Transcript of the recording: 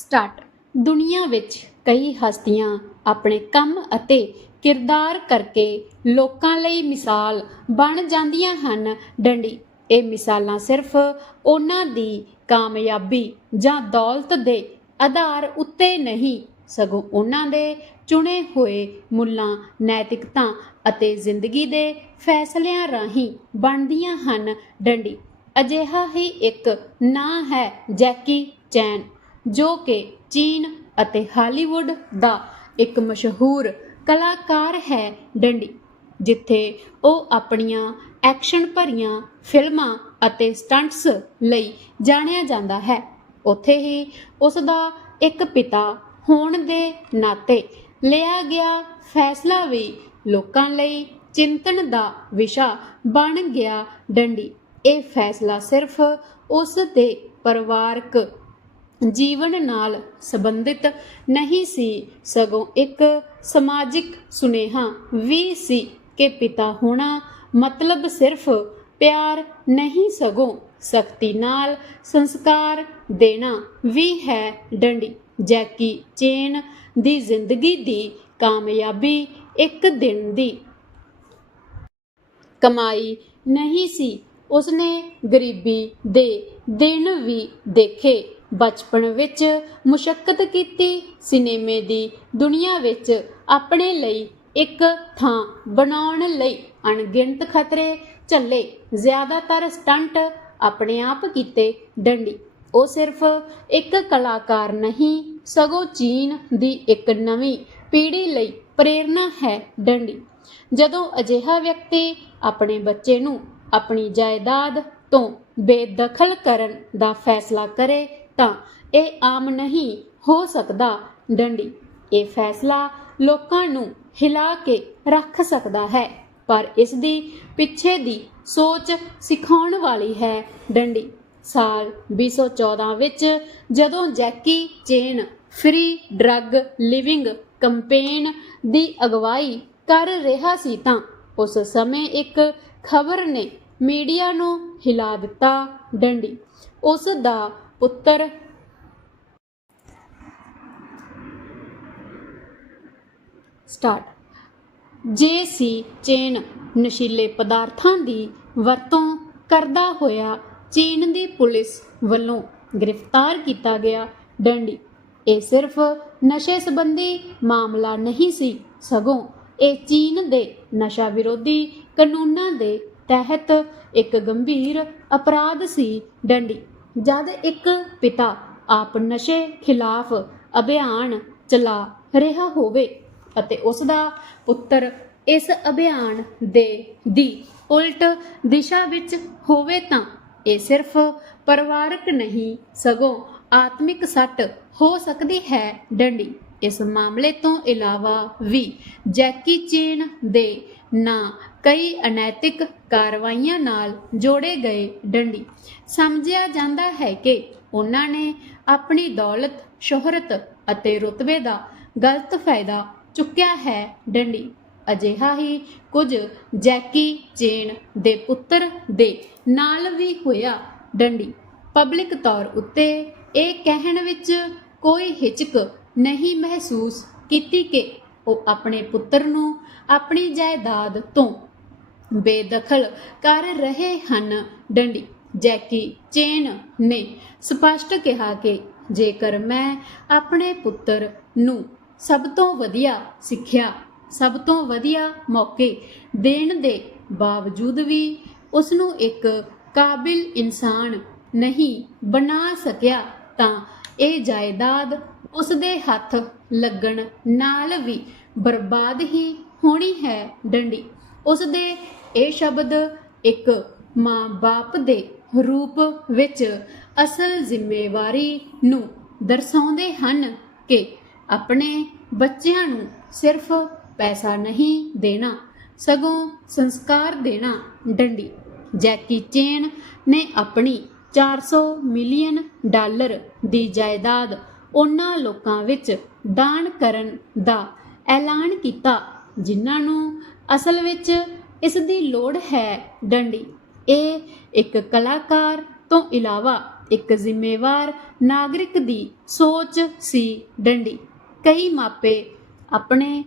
Start. ਦੁਨੀਆ ਵਿੱਚ ਕਈ ਹਸਤੀਆਂ ਆਪਣੇ ਕੰਮ ਅਤੇ ਕਿਰਦਾਰ ਕਰਕੇ ਲੋਕਾਂ ਲਈ ਮਿਸਾਲ ਬਣ ਜਾਂਦੀਆਂ ਹਨ। ਡੰਡੀ, ਇਹ ਮਿਸਾਲਾਂ ਸਿਰਫ ਉਹਨਾਂ ਦੀ ਕਾਮਯਾਬੀ ਜਾਂ ਦੌਲਤ ਦੇ ਆਧਾਰ ਉੱਤੇ ਨਹੀਂ, ਸਗੋਂ ਉਹਨਾਂ ਦੇ ਚੁਣੇ ਹੋਏ ਮੁੱਲਾਂ ਨੈਤਿਕਤਾ ਅਤੇ ਜ਼ਿੰਦਗੀ ਦੇ ਫੈਸਲਿਆਂ ਰਾਹੀਂ ਬਣਦੀਆਂ ਹਨ। ਡੰਡੀ, ਅਜਿਹਾ ਹੀ ਇੱਕ ਨਾਂ ਹੈ ਜੈਕੀ ਚੈਨ। ਜੋ ਕਿ ਚੀਨ ਅਤੇ ਹਾਲੀਵੁੱਡ ਦਾ ਇੱਕ ਮਸ਼ਹੂਰ ਕਲਾਕਾਰ ਹੈ ਡੰਡੀ, ਜਿੱਥੇ ਉਹ ਆਪਣੀਆਂ ਐਕਸ਼ਨ ਭਰੀਆਂ ਫਿਲਮਾਂ ਅਤੇ ਸਟੰਟਸ ਲਈ ਜਾਣਿਆ ਜਾਂਦਾ ਹੈ। ਉੱਥੇ ਹੀ ਉਸ ਦਾ ਇੱਕ ਪਿਤਾ ਹੋਣ ਦੇ ਨਾਤੇ ਲਿਆ ਗਿਆ ਫੈਸਲਾ ਵੀ ਲੋਕਾਂ ਲਈ ਚਿੰਤਨ ਦਾ ਵਿਸ਼ਾ ਬਣ ਗਿਆ। ਡੰਡੀ, ਇਹ ਫੈਸਲਾ ਸਿਰਫ ਉਸ ਦੇ ਪਰਿਵਾਰਕ ਜੀਵਨ ਨਾਲ ਸੰਬੰਧਿਤ ਨਹੀਂ ਸੀ, ਸਗੋਂ ਇੱਕ ਸਮਾਜਿਕ ਸੁਨੇਹਾ ਵੀ ਸੀ ਕਿ ਪਿਤਾ ਹੋਣਾ ਮਤਲਬ ਸਿਰਫ ਪਿਆਰ ਨਹੀਂ, ਸਗੋਂ ਸਖਤੀ ਨਾਲ ਸੰਸਕਾਰ ਦੇਣਾ ਵੀ ਹੈ ਡੰਡੀ। ਜੈਕੀ ਚੇਨ ਦੀ ਜ਼ਿੰਦਗੀ ਦੀ ਕਾਮਯਾਬੀ ਇੱਕ ਦਿਨ ਦੀ ਕਮਾਈ ਨਹੀਂ ਸੀ, ਉਸਨੇ ਗਰੀਬੀ ਦੇ ਦਿਨ ਵੀ ਦੇਖੇ। ਬਚਪਨ ਵਿੱਚ ਮੁਸ਼ਕਲ ਕੀਤੀ, ਸਿਨੇਮੇ ਦੀ ਦੁਨੀਆ ਵਿੱਚ ਆਪਣੇ ਲਈ ਇੱਕ ਥਾਂ ਬਣਾਉਣ ਲਈ ਅਣਗਿਣਤ ਖਤਰੇ ਝੱਲੇ ਜ਼ਿਆਦਾਤਰ ਸਟੰਟ ਆਪਣੇ ਆਪ ਕੀਤੇ ਡੰਡੀ। ਉਹ ਸਿਰਫ ਇੱਕ ਕਲਾਕਾਰ ਨਹੀਂ, ਸਗੋਂ ਚੀਨ ਦੀ ਇੱਕ ਨਵੀਂ ਪੀੜ੍ਹੀ ਲਈ ਪ੍ਰੇਰਣਾ ਹੈ ਡੰਡੀ। ਜਦੋਂ ਅਜਿਹਾ ਵਿਅਕਤੀ ਆਪਣੇ ਬੱਚੇ ਨੂੰ ਆਪਣੀ ਜਾਇਦਾਦ ਤੋਂ ਬੇਦਖਲ ਕਰਨ ਦਾ ਫੈਸਲਾ ਕਰੇ ਤਾਂ ਇਹ ਆਮ ਨਹੀਂ ਹੋ ਸਕਦਾ। ਡੰਡੀ, ਇਹ ਫੈਸਲਾ ਲੋਕਾਂ ਨੂੰ ਹਿਲਾ ਕੇ ਰੱਖ ਸਕਦਾ ਹੈ, ਪਰ ਇਸ ਦੀ ਪਿੱਛੇ ਦੀ ਸੋਚ ਸਿਖਾਉਣ ਵਾਲੀ ਹੈ। ਡੰਡੀ, ਸਾਲ 2014 ਵਿੱਚ ਜਦੋਂ Jackie Chan free drug living campaign ਦੀ ਅਗਵਾਈ ਕਰ ਰਿਹਾ ਸੀ ਤਾਂ ਉਸ ਸਮੇਂ ਇੱਕ ਖਬਰ ਨੇ ਮੀਡੀਆ ਨੂੰ ਹਿਲਾ ਦਿੱਤਾ। ਡੰਡੀ, ਉਸ ਦਾ ਪੁੱਤਰ। ਸਟਾਰਟ। ਜੇ ਸੀ ਚੇਨ ਨਸ਼ੀਲੇ ਪਦਾਰਥਾਂ ਦੀ ਵਰਤੋਂ ਕਰਦਾ ਹੋਇਆ ਚੀਨ ਦੀ ਪੁਲਿਸ ਵੱਲੋਂ ਗ੍ਰਿਫਤਾਰ ਕੀਤਾ ਗਿਆ ਡੰਡੀ, ਇਹ ਸਿਰਫ ਨਸ਼ੇ ਸੰਬੰਧੀ ਮਾਮਲਾ ਨਹੀਂ ਸੀ, ਸਗੋਂ ਇਹ ਚੀਨ ਦੇ ਨਸ਼ਾ ਵਿਰੋਧੀ ਕਾਨੂੰਨਾਂ ਦੇ ਤਹਿਤ ਇੱਕ ਗੰਭੀਰ ਅਪਰਾਧ ਸੀ ਡੰਡੀ। ਜਦ ਇੱਕ ਪਿਤਾ ਆਪ ਨਸ਼ੇ ਖਿਲਾਫ ਅਭਿਆਨ ਚਲਾ ਰਿਹਾ ਹੋਵੇ ਅਤੇ ਉਸ ਦਾ ਪੁੱਤਰ ਇਸ ਅਭਿਆਨ ਦੇ ਦੀ ਉਲਟ ਦਿਸ਼ਾ ਵਿੱਚ ਹੋਵੇ ਤਾਂ ਇਹ ਸਿਰਫ ਪਰਿਵਾਰਕ ਨਹੀਂ, ਸਗੋਂ ਆਤਮਿਕ ਸੱਟ ਹੋ ਸਕਦੀ ਹੈ ਡੰਡੀ। ਇਸ ਮਾਮਲੇ ਤੋਂ ਇਲਾਵਾ ਵੀ ਜੈਕੀ ਚੇਨ ਦੇ ਨਾ ਕਈ ਅਨੈਤਿਕ ਕਾਰਵਾਈਆਂ ਨਾਲ ਜੋੜੇ ਗਏ ਡੰਡੀ। ਸਮਝਿਆ ਜਾਂਦਾ ਹੈ ਕਿ ਉਹਨਾਂ ਨੇ ਆਪਣੀ ਦੌਲਤ, ਸ਼ੋਹਰਤ ਅਤੇ ਰੁਤਬੇ ਦਾ ਗਲਤ ਫਾਇਦਾ ਚੁੱਕਿਆ ਹੈ ਡੰਡੀ। ਅਜਿਹਾ ਹੀ ਕੁਝ ਜੈਕੀ ਚੇਨ ਦੇ ਪੁੱਤਰ ਦੇ ਨਾਲ ਵੀ ਹੋਇਆ ਡੰਡੀ। ਪਬਲਿਕ ਤੌਰ ਉੱਤੇ ਇਹ ਕਹਿਣ ਵਿੱਚ ਕੋਈ ਹਿਚਕ ਨਹੀਂ ਮਹਿਸੂਸ ਕੀਤੀ ਕਿ ਉਹ ਆਪਣੇ ਪੁੱਤਰ ਨੂੰ, ਆਪਣੀ ਜਾਇਦਾਦ ਤੋਂ ਬੇਦਖਲ ਕਰ ਰਹੇ ਹਨ। ਡੰਡੀ ਜੈਕੀ ਚੇਨ ਨੇ ਸਪਸ਼ਟ ਕਿਹਾ ਕਿ ਜੇਕਰ ਮੈਂ ਆਪਣੇ ਪੁੱਤਰ ਨੂੰ ਸਭ ਤੋਂ ਵਧੀਆ ਸਿੱਖਿਆ, ਸਭ ਤੋਂ ਵਧੀਆ ਮੌਕੇ ਦੇਣ ਦੇ ਬਾਵਜੂਦ ਵੀ ਉਸ ਨੂੰ ਇੱਕ ਕਾਬਿਲ ਇਨਸਾਨ ਨਹੀਂ ਬਣਾ ਸਕਿਆ, ਤਾਂ ਇਹ ਜਾਇਦਾਦ ਉਸ ਦੇ ਹੱਥ ਲੱਗਣ ਨਾਲ ਵੀ ਬਰਬਾਦ ਹੀ ਹੋਣੀ ਹੈ ਡੰਡੀ। ਉਸ ਦੇ ਇਹ ਸ਼ਬਦ ਇੱਕ ਮਾਂ-ਬਾਪ ਦੇ ਰੂਪ ਵਿੱਚ ਅਸਲ ਜ਼ਿੰਮੇਵਾਰੀ ਨੂੰ ਦਰਸਾਉਂਦੇ ਹਨ ਕਿ ਆਪਣੇ ਬੱਚਿਆਂ ਨੂੰ ਸਿਰਫ ਪੈਸਾ ਨਹੀਂ ਦੇਣਾ, ਸਗੋਂ ਸੰਸਕਾਰ ਦੇਣਾ ਡੰਡੀ। ਜੈਕੀ ਚੇਨ ਨੇ ਆਪਣੀ 400 ਮਿਲੀਅਨ ਡਾਲਰ ਦੀ ਜਾਇਦਾਦ ਉਹਨਾਂ ਲੋਕਾਂ ਵਿੱਚ ਦਾਨ ਕਰਨ ਦਾ ਐਲਾਨ ਕੀਤਾ, ਜਿਨ੍ਹਾਂ ਨੂੰ ਅਸਲ ਵਿੱਚ ਇਸ ਦੀ ਲੋੜ ਹੈ ਡੰਡੀ। ਇਹ ਇੱਕ ਕਲਾਕਾਰ ਤੋਂ ਇਲਾਵਾ ਇੱਕ ਜ਼ਿੰਮੇਵਾਰ ਨਾਗਰਿਕ ਦੀ ਸੋਚ ਸੀ ਡੰਡੀ। ਕਈ ਮਾਪੇ ਆਪਣੇ